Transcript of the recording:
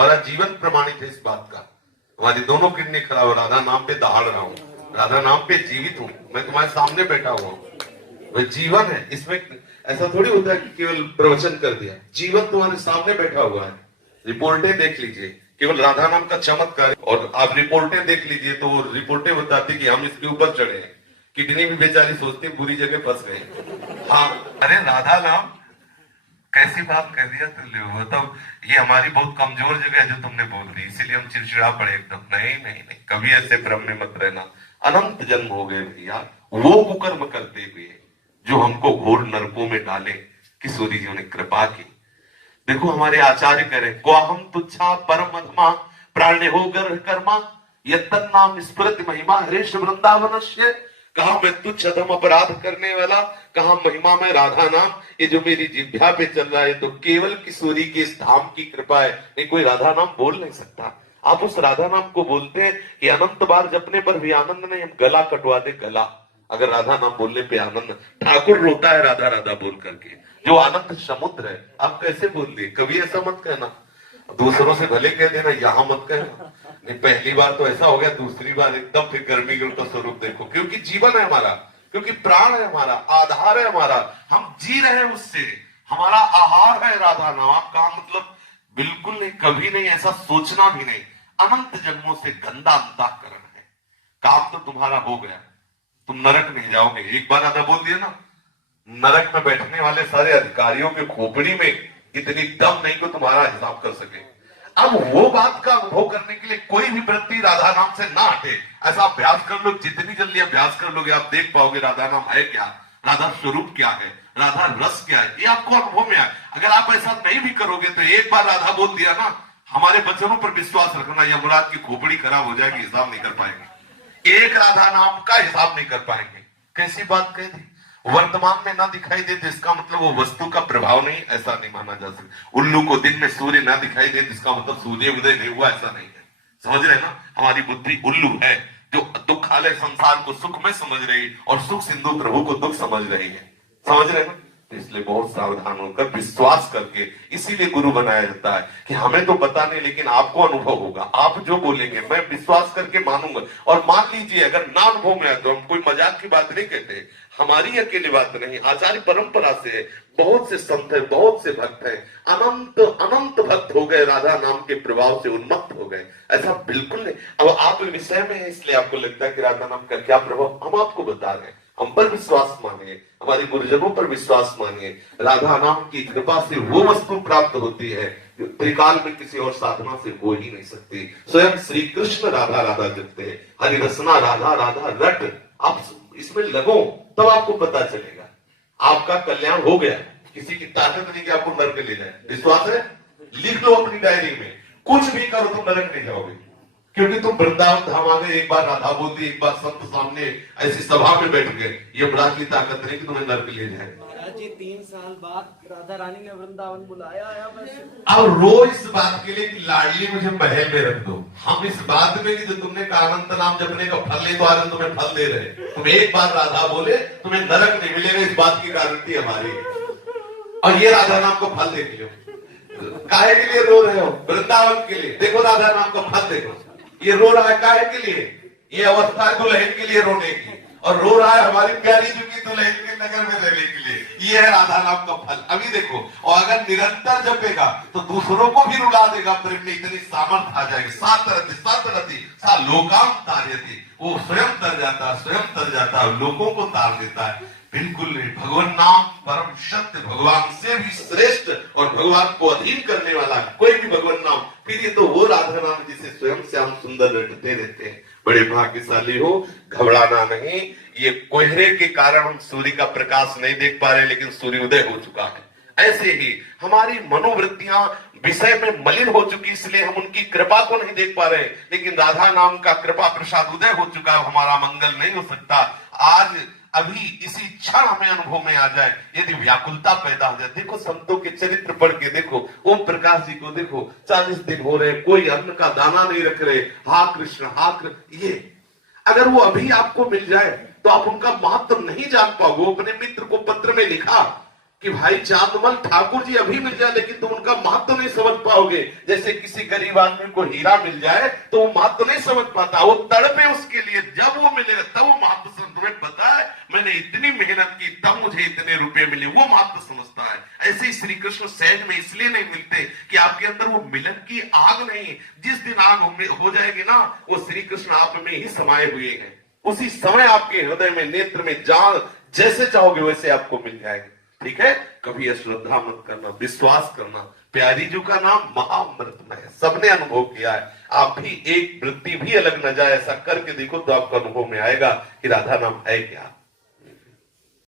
हमारा जीवन प्रमाणित है इस बात का। हमारी दोनों किडनी खराब हो, राधा नाम पे दहाड़ रहा हूँ, राधा नाम पे जीवित हूँ, मैं तुम्हारे सामने बैठा हुआ हूँ। वह जीवन है, इसमें ऐसा थोड़ी होता है कि केवल प्रवचन कर दिया, जीवन तुम्हारे सामने बैठा हुआ है। रिपोर्टें देख लीजिए, केवल राधा नाम का चमत्कार, और आप रिपोर्टें देख लीजिए तो वो रिपोर्टें बताती कि हम इसके ऊपर चढ़े हैं, किडनी भी बेचारी सोचती बुरी जगह फंस गए। हाँ, अरे राधा नाम कैसी बात कर दिया तुमने, मतलब ये हमारी बहुत कमजोर जगह है जो तुमने बोल दी, इसीलिए हम चिड़चिड़ा पड़े एकदम। नहीं नहीं नहीं, कभी ऐसे भ्रम में मत रहना। अनंत जन्म हो गए भैया वो कुकर्म करते हुए जो हमको घोर नरकों में डाले, किशोरी जी ने कृपा की। देखो हमारे आचार्य करें, क्वाहम तुच्छा परम अधमा प्राण्य हो गर्भ कर्मा यत्तन नाम स्मृति महिमा हरेश वृंदावनस्य। कहा मैं तुच्छ अधम अपराध करने वाला, कहा महिमा में राधा नाम, ये जो मेरी जिह्वा पे चल रहा है तो केवल किशोरी के इस धाम की कृपा है, नहीं कोई राधा नाम बोल नहीं सकता। आप उस राधा नाम को बोलते हैं कि अनंत बार जपने पर भी आनंद नहीं, हम गला कटवा दे गला, अगर राधा नाम बोलने पे आनंद। ठाकुर रोता है राधा राधा बोल करके, जो आनंद समुद्र है। आप कैसे बोल दिए, कभी ऐसा मत कहना, दूसरों से भले कह देना, यहां मत कहना। नहीं, पहली बार तो ऐसा हो गया, दूसरी बार एकदम फिर गर्मी का स्वरूप देखो, क्योंकि जीवन है हमारा, क्योंकि प्राण है हमारा, आधार है हमारा, हम जी रहे हैं उससे, हमारा आहार है राधा नाम। आपका मतलब बिल्कुल नहीं, कभी नहीं, ऐसा सोचना भी नहीं। अनंत जन्मों से गंदा अंतःकरण है, काम तो तुम्हारा हो गया, तुम नरक नहीं जाओगे। एक बार राधा बोल दिया ना, नरक में बैठने वाले सारे अधिकारियों के खोपड़ी में इतनी दम नहीं को तुम्हारा हिसाब कर सके। अब वो बात का अनुभव करने के लिए कोई भी वृत्ति राधा नाम से ना हटे, ऐसा अभ्यास कर लो, जितनी जल्दी अभ्यास कर लोगे आप देख पाओगे राधा नाम है क्या, राधा स्वरूप क्या है, राधा रस क्या है, ये आपको अनुभव में आए। अगर आप ऐसा नहीं भी करोगे तो एक बार राधा बोल दिया ना, हमारे वचनों पर विश्वास रखना, यमराज की खोपड़ी खराब हो जाएगी, हिसाब नहीं कर पाएंगे, एक राधा नाम का हिसाब नहीं कर पाएंगे। कैसी बात कह दी, वर्तमान में ना दिखाई दे तो इसका मतलब वो वस्तु का प्रभाव नहीं, ऐसा नहीं माना जा सकता। उल्लू को दिन में सूर्य ना दिखाई दे तो इसका मतलब सूर्य उदय नहीं हुआ, ऐसा नहीं है। समझ रहे ना, हमारी बुद्धि उल्लू है जो दुखालय संसार को सुख में समझ रही और सुख सिंधु प्रभु को दुख समझ रही है। समझ रहे ना, इसलिए बहुत सावधान होकर विश्वास करके, इसीलिए गुरु बनाया जाता है कि हमें तो पता नहीं लेकिन आपको अनुभव होगा, आप जो बोलेंगे मैं विश्वास करके मानूंगा। और मान लीजिए अगर ना अनुभव में आए तो हम कोई मजाक की बात नहीं कहते, हमारी अकेली बात नहीं, आचार्य परंपरा से है, बहुत से संत है, बहुत से भक्त हैं, अनंत अनंत भक्त हो गए, राधा नाम के प्रभाव से उन्मत्त हो गए। ऐसा बिल्कुल नहीं। अब आप विषय में है इसलिए आपको लगता है कि राधा नाम का क्या प्रभाव, हम आपको बता रहे हैं। हम पर विश्वास मानिए, हमारे गुरुजनों पर विश्वास मानिए, राधा नाम की कृपा से वो वस्तु प्राप्त होती है जो त्रिकाल में किसी और साधना से हो ही नहीं सकती। स्वयं श्री कृष्ण राधा राधा जपते हैं, हरि रसना राधा राधा रट, आप इसमें लगो तब आपको पता चलेगा, आपका कल्याण हो गया। किसी की ताकत नहीं कि आपको नरक ले जाए, विश्वास है, लिख लो अपनी डायरी में, कुछ भी करो तुम नरक नहीं जाओगे, क्योंकि तुम वृंदावन धाम आ गए, एक बार राधा बोल दी, एक बार संत सामने ऐसी सभा में बैठ गए, ये अपराध की ताकत नहीं कि तुम्हें नरक ले जाए। महाराज जी 3 साल बाद राधा रानी ने वृंदावन बुलाया है, अब रो इस बात के लिए कि लाडली मुझे महल में रख दो, हम इस बात में कि जो तुमने कहा अनंत नाम जपने का फल ले तो आज तुम्हें फल दे रहे, तुम एक बार राधा बोले तुम्हें नरक नहीं मिलेगा, इस बात की गारंटी हमारी। और ये राधा नाम को फल देख लो, काहे के लिए रो रहे हो, वृंदावन के लिए। देखो राधा नाम का फल देखो, ये रो रहा है काहे के लिए, ये अवस्था है दुल्हन के लिए रोने की, और रो रहा है हमारी प्यारी जी की दुल्हन के नगर में रहने के लिए। ये है राधा नाम का फल। अभी देखो, और अगर निरंतर जपेगा तो दूसरों को भी रुला देगा, प्रेम में इतनी सामर्थ आ जाएगी। सातरति सा लोकाम तार्यति, वो स्वयं तर जाता, स्वयं तर जाता, लोगों को तार देता है। बिल्कुल नहीं, भगवान नाम परम सत्य, भगवान से भी श्रेष्ठ और भगवान को अधीन करने वाला कोई भी भगवान नाम। फिर ये तो वो राधा नाम जिसे स्वयं श्याम सुंदर रटते रहते हैं। बड़े भाग्यशाली हो, घबराना नहीं। ये कोहरे के कारण हम सूर्य का प्रकाश नहीं देख पा रहे, लेकिन सूर्योदय हो चुका है। ऐसे ही हमारी मनोवृत्तियां विषय में मलिन हो चुकी, इसलिए हम उनकी कृपा को नहीं देख पा रहे, लेकिन राधा नाम का कृपा प्रसाद उदय हो चुका है। हमारा मंगल नहीं हो सकता। आज अभी इसी क्षण हमें अनुभव में आ जाए, यदि व्याकुलता पैदा हो जाए। देखो संतों के चरित्र पढ़ के देखो, ओम प्रकाश जी को देखो, 40 दिन हो रहे, कोई अन्न का दाना नहीं रख रहे, हा कृष्ण हा कृष्ण। ये अगर वो अभी आपको मिल जाए तो आप उनका महत्व नहीं जान पाओगे। अपने मित्र को पत्र में लिखा कि भाई चांदमल ठाकुर जी अभी मिल जाए लेकिन तुम उनका महत्व नहीं समझ पाओगे। जैसे किसी गरीब आदमी को हीरा मिल जाए तो वो महत्व नहीं समझ पाता, वो तड़पे उसके लिए, जब वो मिलेगा तब वो महत्व समझ। तुम्हें पता है मैंने इतनी मेहनत की तब मुझे इतने रुपए मिले, वो महत्व समझता है। ऐसे ही श्री कृष्ण सहज में इसलिए नहीं मिलते कि आपके अंदर वो मिलन की आग नहीं। जिस दिन आग हो जाएगी ना, वो श्री कृष्ण आप में ही समाये हुए हैं, उसी समय आपके हृदय में, नेत्र में, जान जैसे चाहोगे वैसे आपको मिल जाएगी। ठीक है, कभी अश्रद्धा मत करना, विश्वास करना। प्यारी जी का नाम महाअमृतमय है, सबने अनुभव किया है। आप भी एक वृत्ति भी अलग न जाए, ऐसा करके देखो तो आपको अनुभव में आएगा कि राधा नाम है क्या।